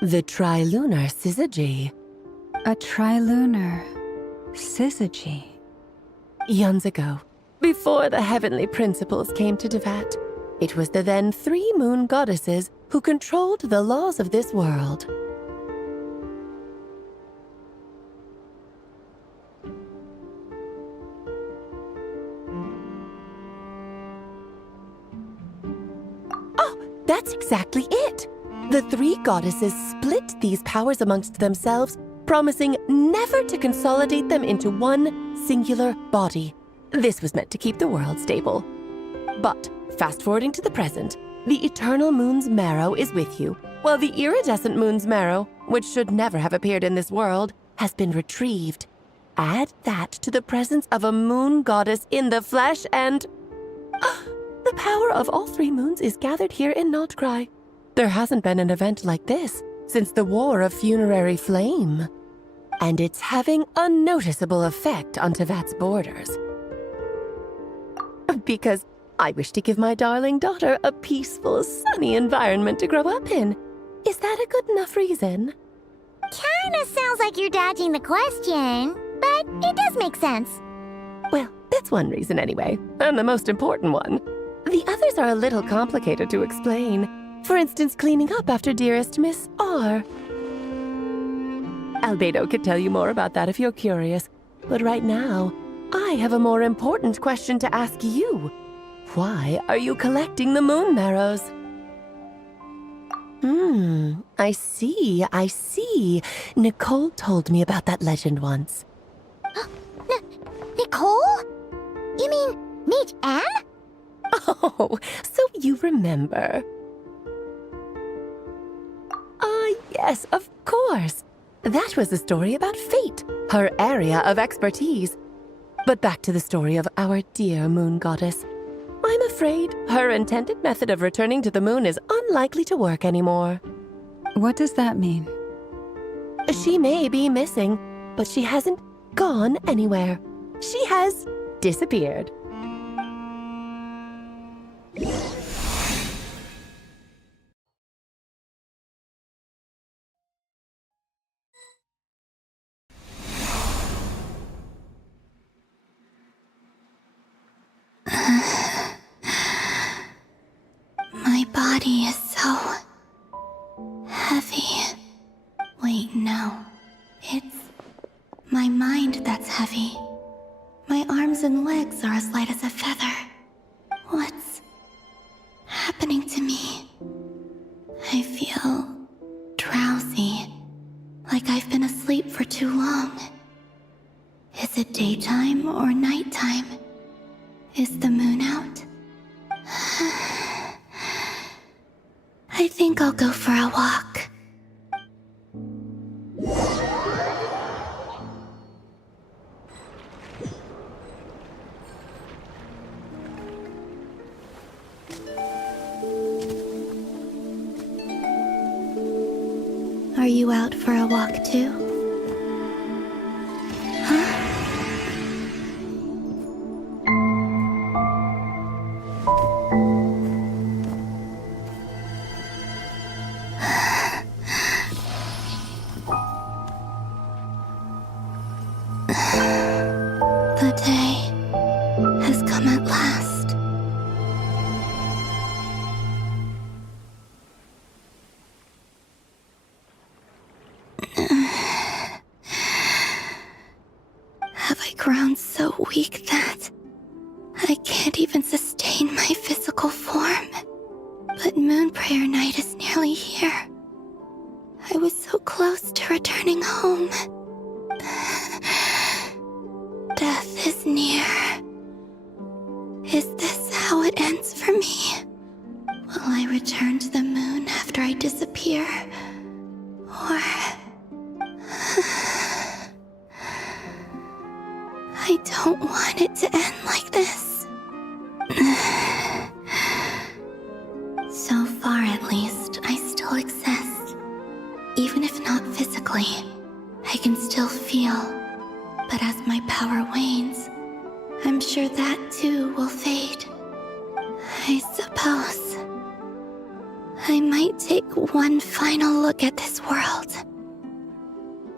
The trilunar syzygy. A trilunar syzygy. Eons ago, before the heavenly principles came to Devat, it was the then 3 moon goddesses who controlled the laws of this world. Oh, that's exactly it! The 3 goddesses split these powers amongst themselves, promising never to consolidate them into one singular body. This was meant to keep the world stable. But, fast-forwarding to the present, the eternal moon's marrow is with you, while the iridescent moon's marrow, which should never have appeared in this world, has been retrieved. Add that to the presence of a moon goddess in the flesh and... the power of all 3 moons is gathered here in Notcry. There hasn't been an event like this since the War of Funerary Flame. And it's having a noticeable effect on Tevat's borders. Because I wish to give my darling daughter a peaceful, sunny environment to grow up in. Is that a good enough reason? Kinda sounds like you're dodging the question, but it does make sense. Well, that's one reason anyway, and the most important one. The others are a little complicated to explain. For instance, cleaning up after dearest Miss R. Albedo could tell you more about that if you're curious, but right now, I have a more important question to ask you. Why are you collecting the moon marrows? I see. Nicole told me about that legend once. Nicole? You mean Meet Anne? Oh, so you remember. Yes, of course. That was a story about fate, her area of expertise. But back to the story of our dear moon goddess. I'm afraid her intended method of returning to the moon is unlikely to work anymore. What does that mean? She may be missing, but she hasn't gone anywhere. She has disappeared. My body is so heavy. Wait, no. It's my mind that's heavy. My arms and legs are as light as a feather. What's happening to me? I feel drowsy, like I've been asleep for too long. Is it daytime or nighttime? Is the moon out? I think I'll go for a walk. Are you out for a walk too? The day has come at last. Have I grown so weak that I can't even sustain my physical form? But Moon Prayer Night is nearly here. I was so close to returning home. Death is near. Is this how it ends for me? Will I return to the moon after I disappear? Or... I don't want it to end like this. So far, at least, I still exist. Even if not physically, I can still feel. But as my power wanes, I'm sure that too will fade. suppose I might take one final look at this world.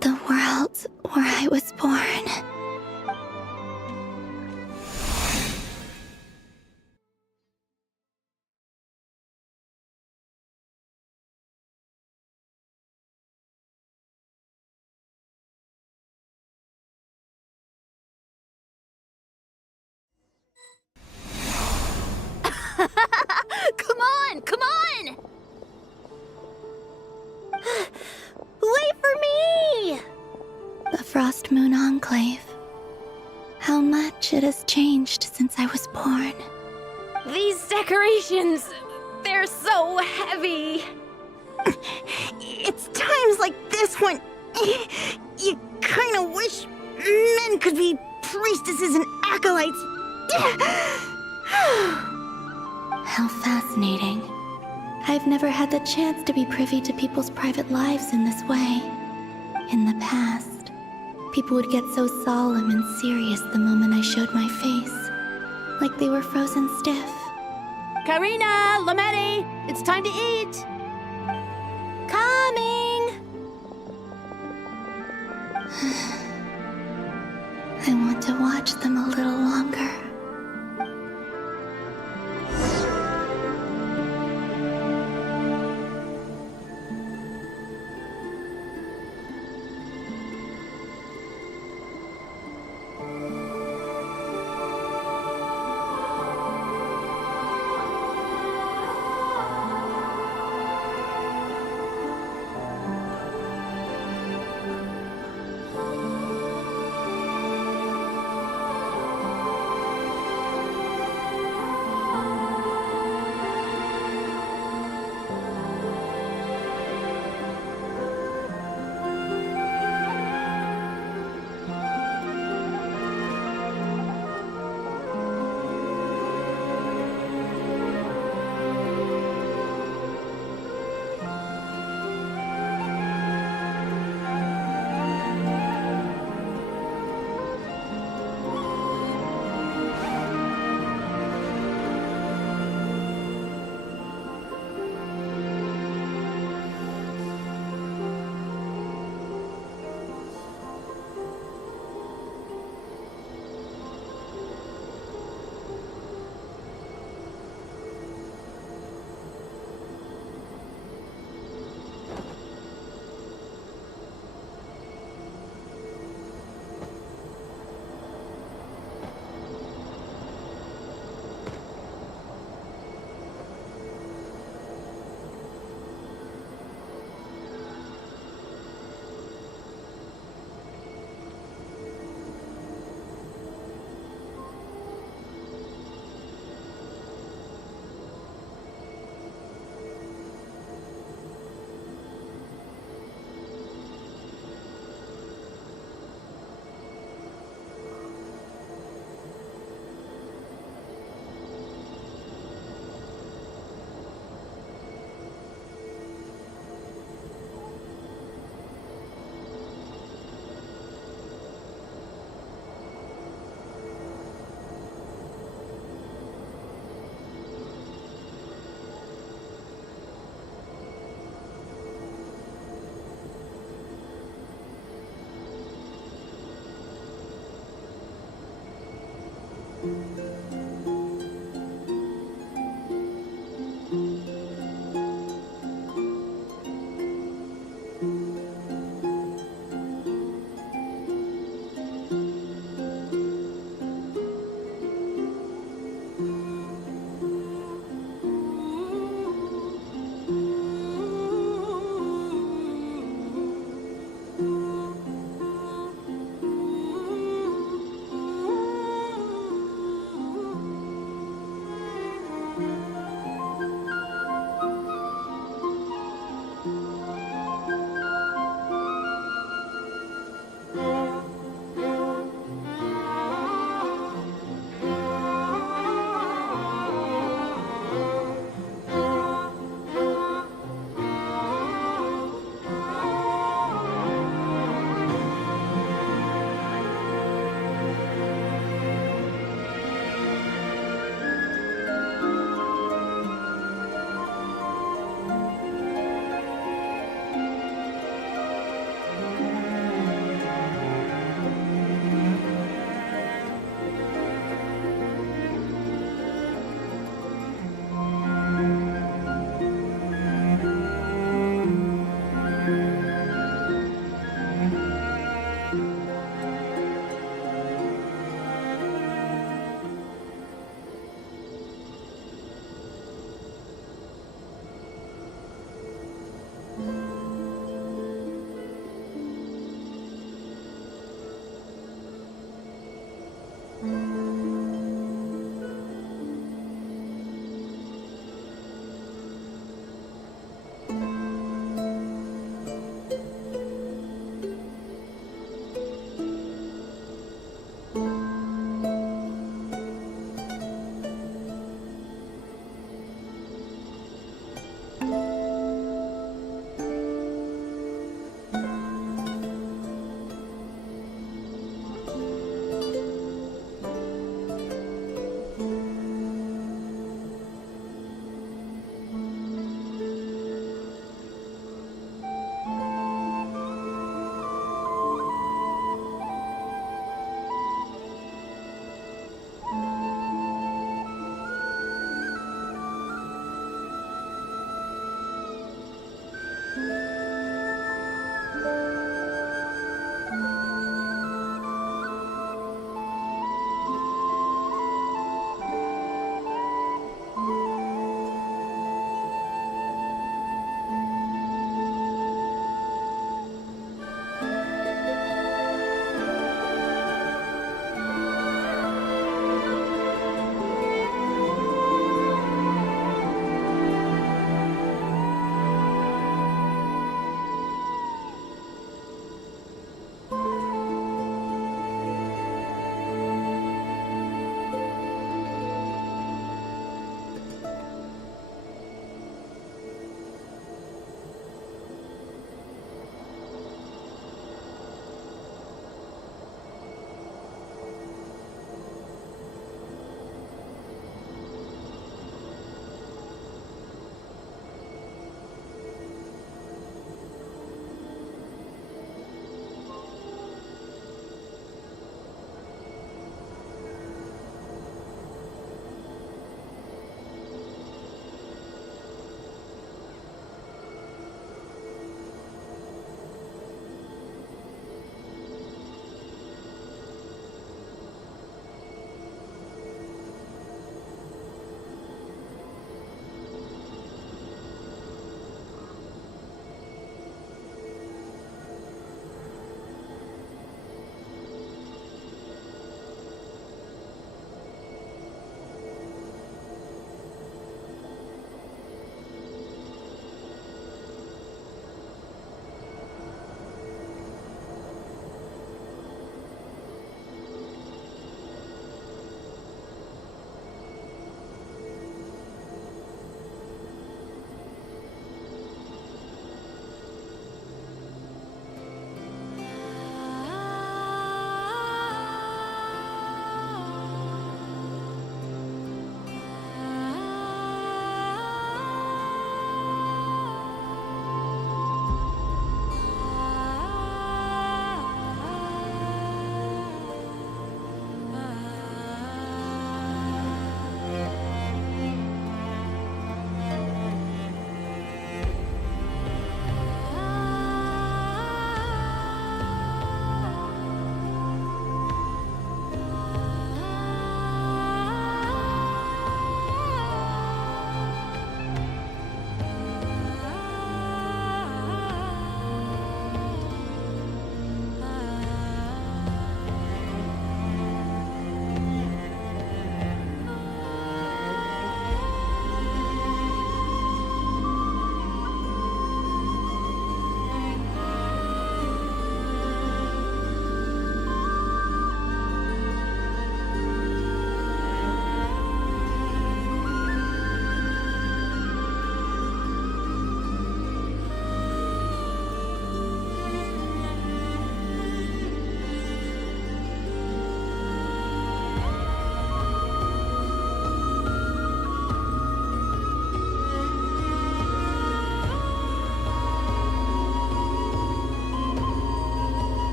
The world where I was born. Come on! Come on! Wait for me! The Frost Moon Enclave. How much it has changed since I was born. These decorations, they're so heavy. It's times like this when you kind of wish men could be priestesses and acolytes. How fascinating. I've never had the chance to be privy to people's private lives in this way. In the past, people would get so solemn and serious the moment I showed my face. Like they were frozen stiff. Karina, Lametti, it's time to eat. Coming! I want to watch them a little longer.